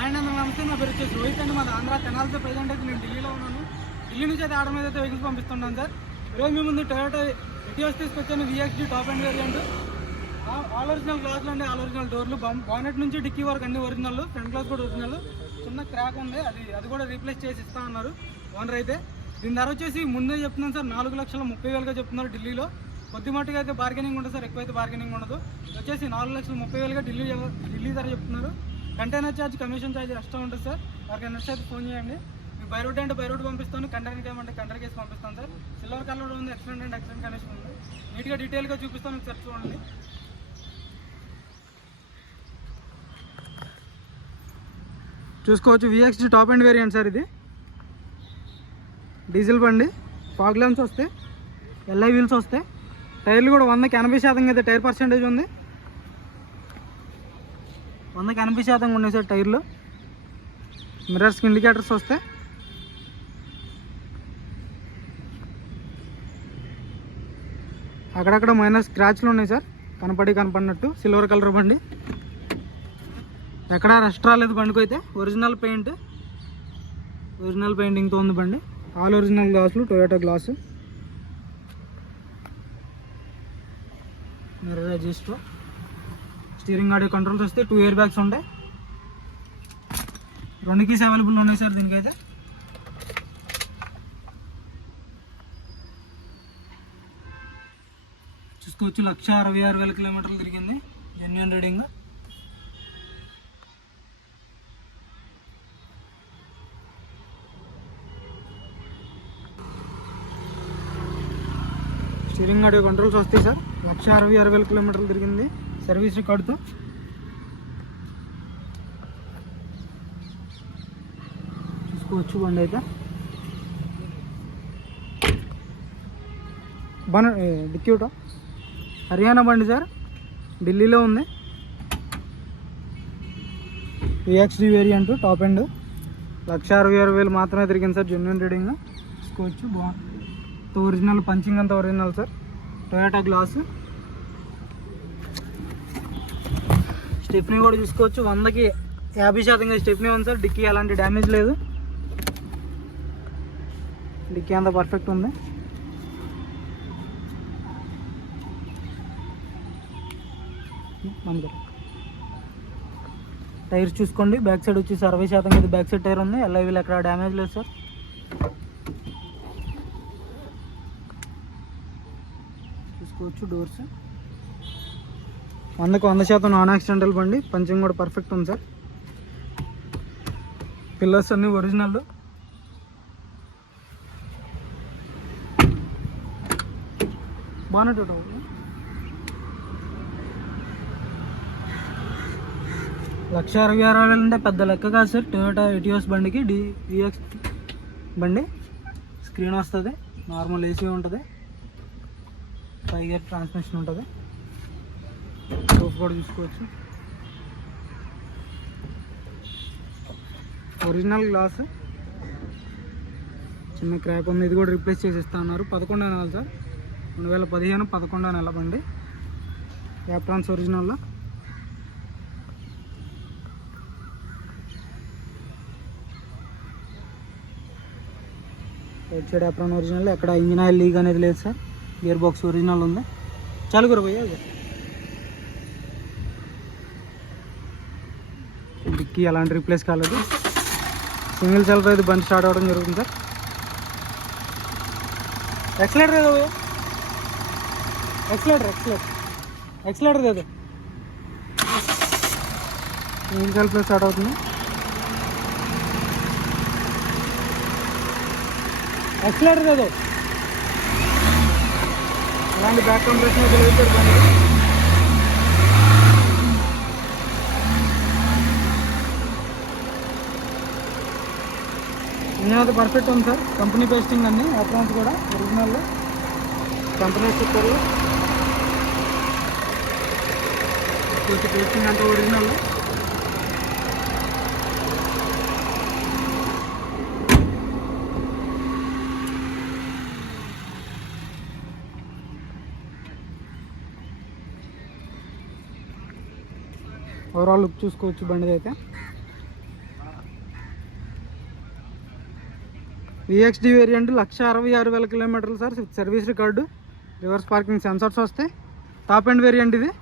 And అందరూ నమస్తే. నా పేరు వచ్చేసి రోహిత్ అండి. మన ఆంధ్ర తెనాలితో ప్రజెంట్ అయితే నేను ఢిల్లీలో ఉన్నాను. ఢిల్లీ నుంచి అయితే ఆర్డర్ మీద అయితే వెహికల్స్ పంపిస్తున్నాను సార్. ఈరోజు మీ ముందు టొయోటా ఎటియోస్ తీసుకొచ్చాను. VXD top and variant. All original గ్లాసులు అండి, ఆల్ ఒరిజినల్ డోర్లు, బానెట్ నుంచి డిక్కీ వరకు అన్ని ఒరిజినల్, ఫ్రంట్ గ్లాస్ కూడా ఒరిజినల్. చిన్న క్రాక్ ఉంది, అది కూడా రీప్లేస్ చేసి ఇస్తా అన్నారు ఓనర్ అయితే. దీని ధర వచ్చేసి ముందే చెప్తున్నాను సార్, 4,30,000గా చెప్తున్నారు ఢిల్లీలో. కొద్ది మట్టుగా అయితే బార్గెనింగ్ ఉంటుంది సార్, ఎక్కువైతే బార్గెనింగ్ ఉండదు. వచ్చేసి 4,30,000గా ఢిల్లీ ధర చెప్తున్నారు. Container charge, commission charge extra ఉంటుంది సార్. వారికి నెక్స్ట్ అయితే ఫోన్ చేయండి. మీకు బై రోడ్ అంటే బై రోడ్ పంపిస్తాను, కంటైనర్కి ఏమంటే కంటైనర్ కేసు పంపిస్తాను సార్. సిల్వర్ కలర్ ఉంది, ఎక్సలెంట్ అండ్ ఎక్సలెంట్ కండిషన్ ఉంది. నీట్గా డీటెయిల్గా చూపిస్తాను, ఒకసారి చూడండి. చూసుకోవచ్చు, VXD top and variant sir. ఇది డీజిల్ బండి, ఫాగ్ ల్యాంప్స్ వస్తాయి, LI వీల్స్ వస్తాయి. టైర్లు కూడా 100% అయితే టైర్ పర్సెంటేజ్ ఉంది. 100% ఉన్నాయి సార్ టైర్లు. మిర్రర్స్కి ఇండికేటర్స్ వస్తాయి. అక్కడక్కడ మైనర్ స్క్రాచ్లు ఉన్నాయి సార్, కనపడినట్టు. సిల్వర్ కలర్ బండి, ఎక్కడా రస్ట్ రాలేదు బండికి అయితే. ఒరిజినల్ పెయింటింగ్తో ఉంది బండి. ఆల్ ఒరిజినల్ గ్లాసులు, Toyota glass, mirror adjust, steering audio controls వస్తే 2 ఎయిర్ బ్యాగ్స్ ఉంటాయి. 2 కీస్ అవైలబుల్ ఉన్నాయి సార్ దీనికైతే. చూసుకోవచ్చు, 1,66,000 కిలోమీటర్లు తిరిగింది, genuine reading. Steering audio controls వస్తాయి సార్. 1,60,000 కిలోమీటర్లు తిరిగింది సర్వీస్ రికార్డుతో. చూసుకోవచ్చు బండి అయితే. డిక్యూటా హర్యానా బండి సార్, ఢిల్లీలో ఉంది. VXD variant top end. 1,60,000 మాత్రమే తిరిగింది సార్, జెన్యూన్ రీడింగ్. చూసుకోవచ్చు, బాగుంది. ఒరిజినల్ పంచింగ్ అంతా original sir. Toyota glass, stepney కూడా చూసుకోవచ్చు. 100కి 50% స్టెప్నీ ఉంది సార్. డిక్కీ ఎలాంటి డ్యామేజ్ లేదు, డిక్కీ అంతా పర్ఫెక్ట్ ఉంది. టైర్స్ చూసుకోండి, బ్యాక్ సైడ్ వచ్చి 60% బ్యాక్ సైడ్ టైర్ ఉంది. LI వీల్ ఎక్కడ డ్యామేజ్ లేదు సార్. చూసుకోవచ్చు, డోర్స్ 100కి 100% నాన్ యాక్సిడెంటల్ బండి. పంచింగ్ కూడా పర్ఫెక్ట్ ఉంది సార్. పిల్లర్స్ అన్నీ ఒరిజినల్. బానెట్ 1,66,000 అంటే పెద్ద లెక్క కాదు సార్. టొయోటా ఎటియోస్ బండికి VX బండి. స్క్రీన్ వస్తుంది, నార్మల్ AC ఉంటుంది, 5 గేర్ ట్రాన్స్మిషన్ ఉంటుంది. రూఫ్ కూడా చూసుకోవచ్చు, ఒరిజినల్ గ్లాస్. చిన్న క్రాక్ ఉంది, ఇది కూడా రీప్లేస్ చేసి ఇస్తా అన్నారు. 11వ నెల సార్, 2015 11వ నెల బండి. యాప్ట్రాన్స్ ఒరిజినల్లో. రైట్ సైడ్ యాప్రాన్ ఒరిజినల్, ఎక్కడ ఇంజిన్ ఆయిల్ లీక్ అనేది లేదు సార్. గేర్ బాక్స్ ఒరిజినల్ ఉంది. చాలు పోయా. డిక్కీ అలాంటి రీప్లేస్ కాలేదు. సింగిల్ సెల్ఫ్ అయితే బండి స్టార్ట్ అవ్వడం జరుగుతుంది సార్. ఎక్సలేటర్ ఏదో ఎక్సలేటర్ ఏదో సింగిల్ సెల్ఫ్ స్టార్ట్ అవుతుంది. ఎక్సలేటర్ ఏదో అలాంటి బ్యాక్ కంప్రెషన్ అయితే లేదు సార్ బండి. ఇంజన్ అయితే పర్ఫెక్ట్ ఉంది సార్. కంపెనీ పేస్టింగ్ అన్ని అప్రాన్స్ కూడా ఒరిజినల్, కంపెనీ స్టిక్కర్లు, పేస్టింగ్ అంతా ఒరిజినల్. ఓవరాల్ లుక్ చూసుకోవచ్చు బండి అయితే. విఎక్స్డి వేరియంట్ 1,66,000 కిలోమీటర్లు sir. Service record, reverse parking sensors వస్తాయి. టాప్ ఎండ్ వేరియంట్ ఇది.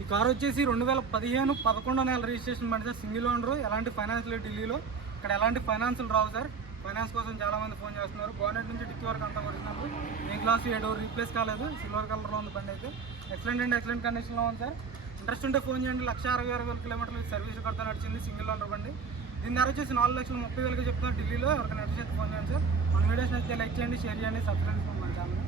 ఈ కార్ వచ్చేసి 2015 11 నెల రిజిస్ట్రేషన్ బండి సార్. సింగిల్ ఓనర్, ఎలాంటి ఫైనాన్స్ లేదు ఢిల్లీలో. ఇక్కడ ఎలాంటి ఫైనాన్స్లు రావు సార్. ఫైనాన్స్ కోసం చాలామంది ఫోన్ చేస్తున్నారు. బోనెట్ నుంచి డిక్కీ వరకు అంతా కొడుతున్నారు. ఏ గ్లాస్ ఏ డోర్ రీప్లేస్ కాలేదు. సిల్వర్ కలర్లో ఉంది బండి అయితే. ఎక్సలెంట్ అండ్ ఎక్సలెంట్ కండిషన్లో ఉంది సార్. ఇంట్రెస్ట్ ఉంటే ఫోన్ చేయండి. 1,66,000 కిలోమీటర్లు సర్వీస్ కడతా నడిచింది. సింగిల్ ఓనర్ బండి. దీని ధర వచ్చేసి 4,30,30,000 చెప్తున్నారు ఢిల్లీలో. ఎవరికైనా నడిచేసి ఫోన్ చేయండి సార్. మన వీడియోస్ నచ్చితే లైక్ చేయండి, షేర్ చేయండి, సబ్స్క్రైబ్ చేసుకోండి మన ఛానల్.